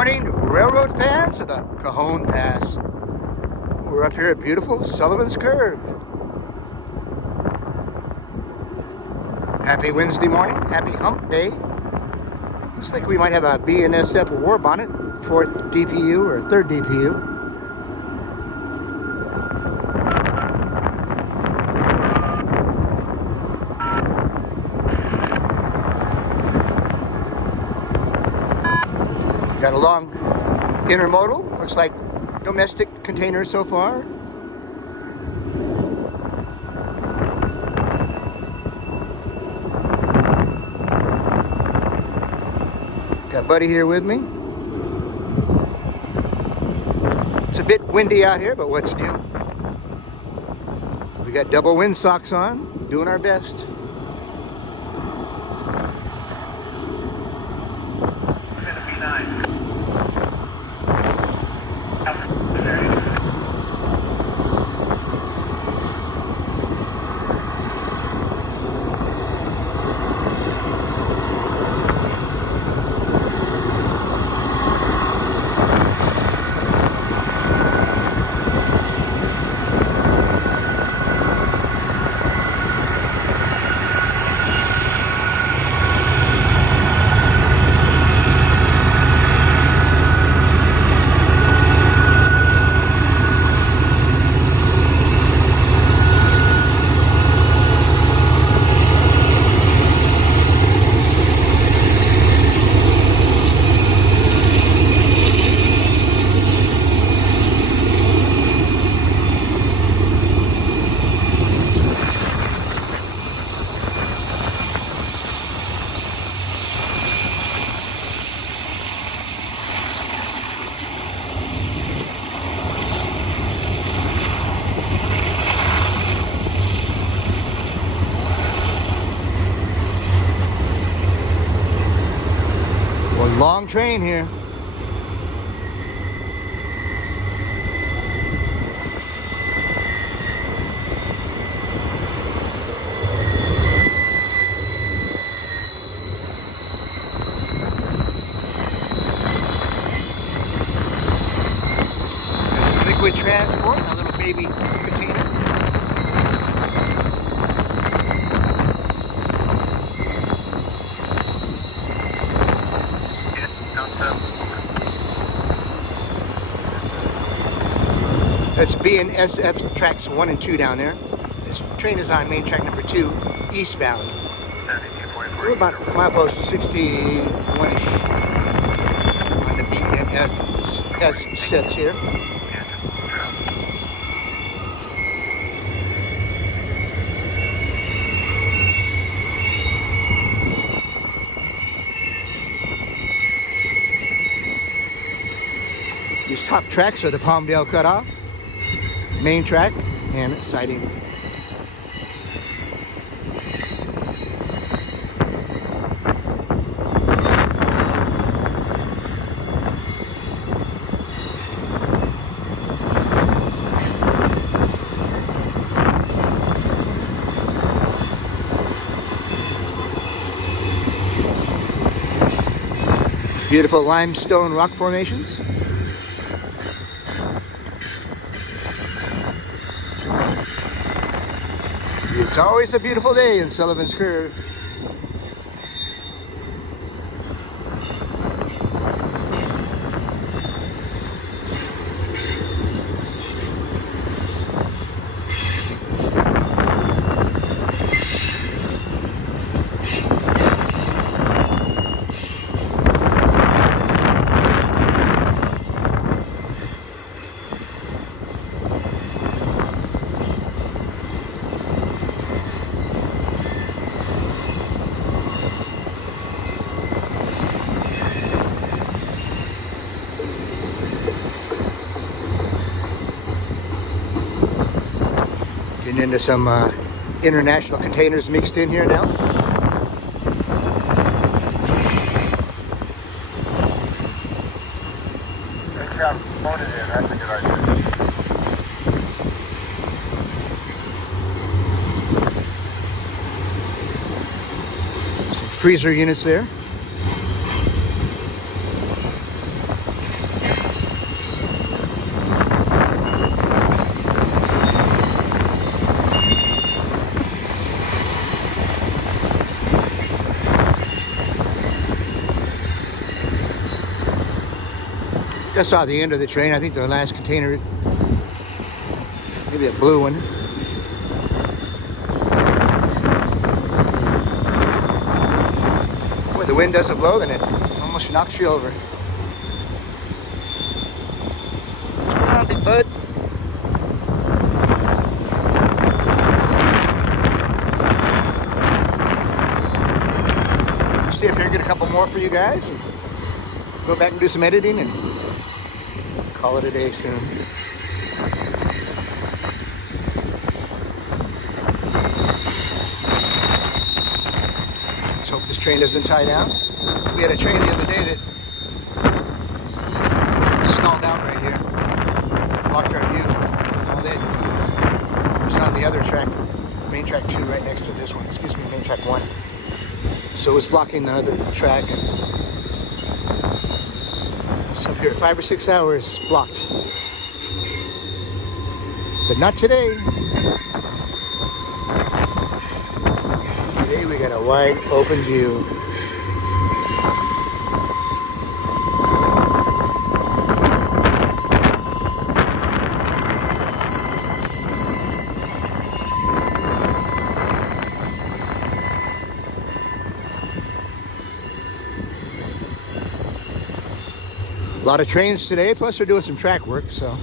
morning, railroad fans of the Cajon Pass. We're up here at beautiful Sullivan's Curve. Happy Wednesday morning, happy hump day. Looks like we might have a BNSF Warbonnet, 4th DPU or 3rd DPU. Got a long intermodal, looks like domestic containers so far. Got Buddy here with me. It's a bit windy out here, but what's new? We got double wind socks on, doing our best. Long train here. There's some liquid transport, a little baby container. That's BNSF tracks 1 and 2 down there. This train is on main track number 2, eastbound. We're about Milepost 61-ish on the BNSF sets here. These top tracks are the Palmdale Cutoff, main track, and siding. Beautiful limestone rock formations. It's always a beautiful day in Sullivan's Curve. Getting into some international containers mixed in here now. That's a good idea. Some freezer units there. Just saw the end of the train. I think the last container, maybe a blue one. When the wind doesn't blow, then it almost knocks you over. What's going on, big bud? See if I can get a couple more for you guys. And go back and do some editing and call it a day soon. Let's hope this train doesn't tie down. We had a train the other day that stalled out right here. Blocked our view for all day. It was on the other track, main track 2, right next to this one. Excuse me, main track 1. So it was blocking the other track. It's up here 5 or 6 hours blocked. But not today. Today we got a wide open view. A lot of trains today, plus they're doing some track work, so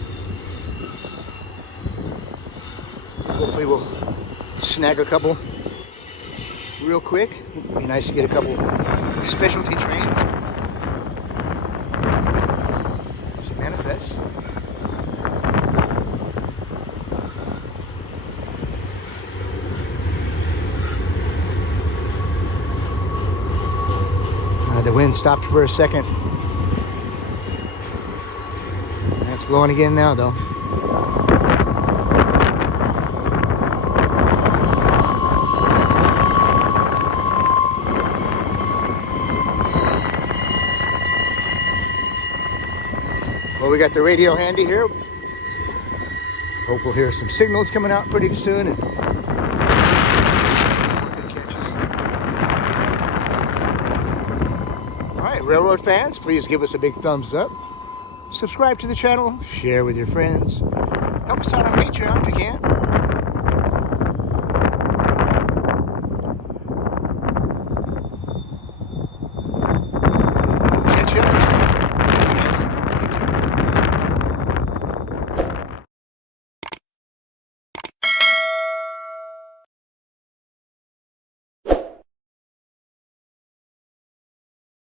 hopefully we'll snag a couple real quick. It'd be nice to get a couple specialty trains. Some manifests. The wind stopped for a second. It's blowing again now, though. Well, we got the radio handy here. Hope we'll hear some signals coming out pretty soon. And good catches. All right, railroad fans, please give us a big thumbs up. Subscribe to the channel, share with your friends. Help us out on Patreon if you can.